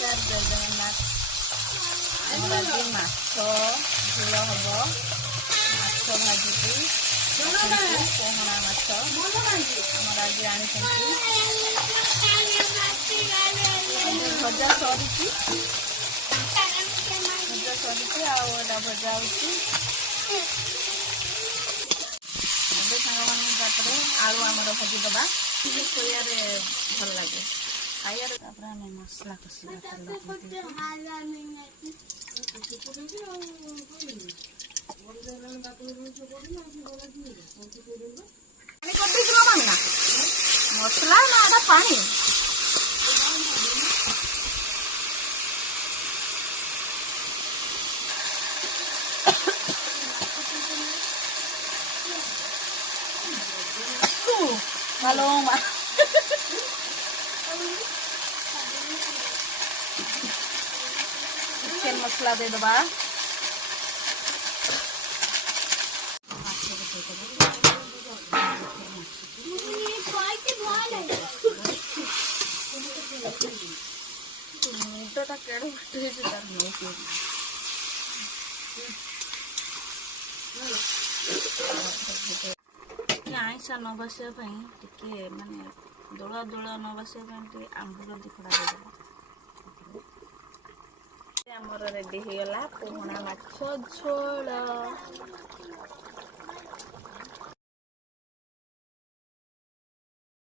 नमस्कार जय जगन्नाथ। आज माछ झोल हम माछ भाजी पोहणा माछ आज आनी भजा सरी भजा हो आलू आमर भाजी दबा सोयारे भल लगे खाइबार मसला कषा मसला ना पानी हेलो चिकन मसला दे दबा मुंडटा केड़े बटे तार आईसा न बसिया माने दोला दोला न बसिया आंबुर दिखड़ा देदेबा आमर रेडी हो गला पोहणा माछ झोल।